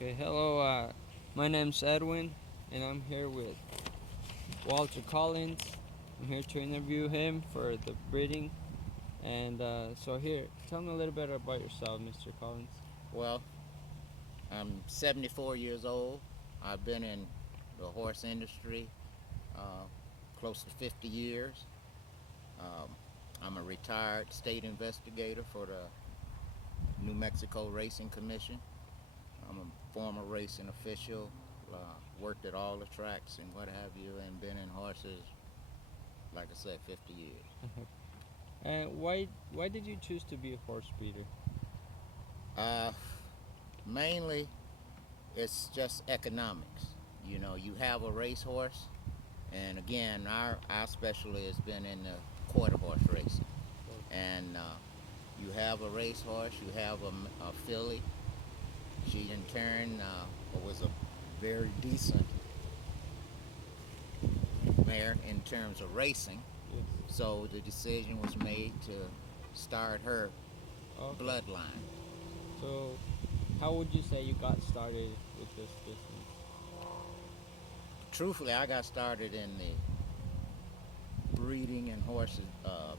Okay, hello. My name's Edwin, and I'm here with Walter Collins. I'm here to interview him for the breeding. And so, here, tell me a little bit about yourself, Mr. Collins. Well, I'm 74 years old. I've been in the horse industry uh, close to 50 years. Um, I'm a retired state investigator for the New Mexico Racing Commission. I'm a former racing official, worked at all the tracks and what have you, and been in horses, like I said, 50 years. And why did you choose to be a horse breeder? Uh, Mainly, it's just economics. You know, you have a racehorse. And again, our specialty has been in the quarter horse racing. And you have a racehorse, you have a filly. She in turn was a very decent mare in terms of racing. Yes. So the decision was made to start her Okay. bloodline. So, how would you say you got started with this business? Truthfully, I got started in the breeding and horses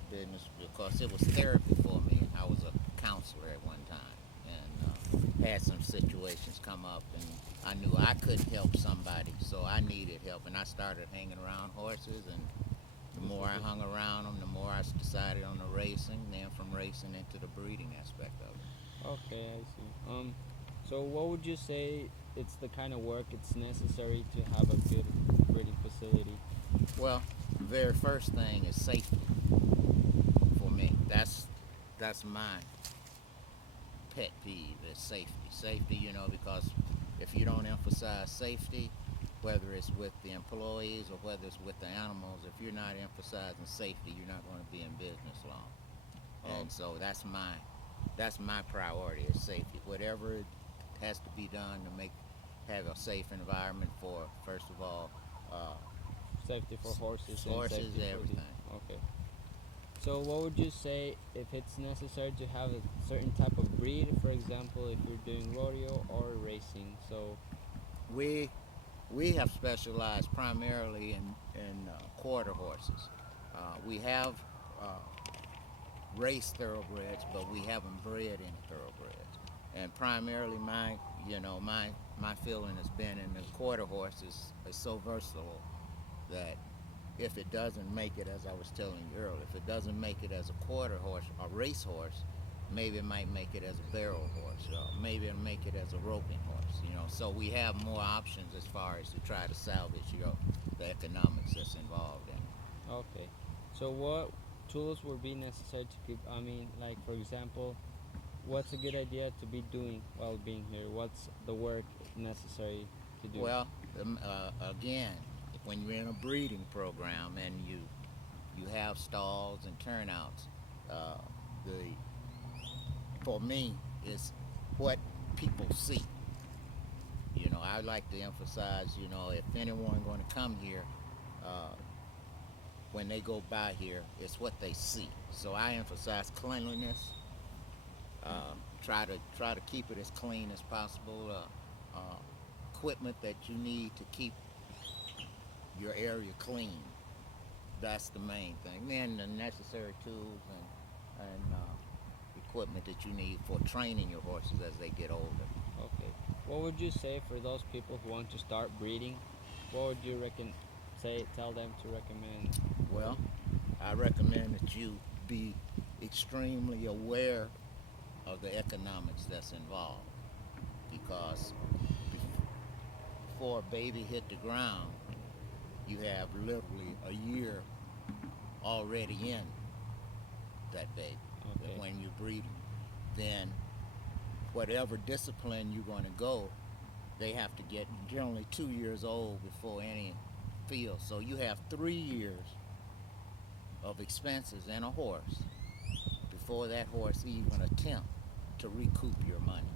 business because it was therapy for me. I was a counselor at one time and had some situations come up, and I knew I couldn't help somebody, so I needed help, and I started hanging around horses. And the This more is I it. hung around them, the more I decided on the racing, then from racing into the breeding aspect of it. Okay, I see. So what would you say it's the kind of work it's necessary to have a good breeding facility? Well, the very first thing is safety for me. That's my pet peeve is safety. Safety, because if you don't emphasize safety, whether it's with the employees or whether it's with the animals, if you're not emphasizing safety, you're not going to be in business long. Oh, And so that's my priority is safety. Whatever it has to be done to make have a safe environment for, first of all, uh, safety for horses and horses, safety for the. everything. Okay. So what would you say if it's necessary to have a certain type of breed? For example, if you're doing rodeo or racing. So We we have specialized primarily in quarter horses. We have uh, race thoroughbreds, but we haven't bred any thoroughbreds. And primarily, my feeling has been in the quarter horse is so versatile that if it doesn't make it, as I was telling you earlier, if it doesn't make it as a quarter horse, a race horse, maybe it might make it as a barrel horse, or maybe it'll make it as a roping horse. So we have more options as far as to try to salvage, the economics that's involved in it. okay. So what tools would be necessary to keep? I mean, like for example, what's a good idea to be doing while being here? What's the work necessary to do? Well, again, when you're in a breeding program and you have stalls and turnouts, uh, the for me is what people see. I like to emphasize, if anyone going to come here, uh, when they go by here, it's what they see. So I emphasize cleanliness. Try to keep it as clean as possible. Equipment that you need to keep your area clean. That's the main thing. Then the necessary tools and equipment that you need for training your horses as they get older. Okay. What would you say for those people who want to start breeding? What would you tell them to recommend? Well, I recommend that you be extremely aware of the economics that's involved because before a baby hit the ground, you have literally a year already in that baby. Okay. When you're breeding, then whatever discipline you're going to go, they have to get generally 2 years old before any field. So you have 3 years of expenses in a horse before that horse even attempt to recoup your money.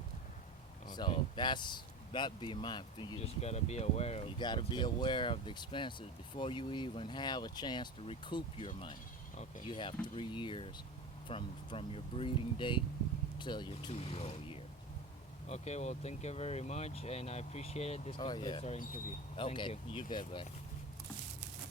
Okay. So that be my You you, just gotta be aware of you got to what's be going. aware of the expenses before you even have a chance to recoup your money. Okay. You have 3 years from your breeding date till your 2 year old year. Okay, well, thank you very much, and I appreciate it. This Oh, concludes yeah. our interview. Thank Okay, you. you bet, bud.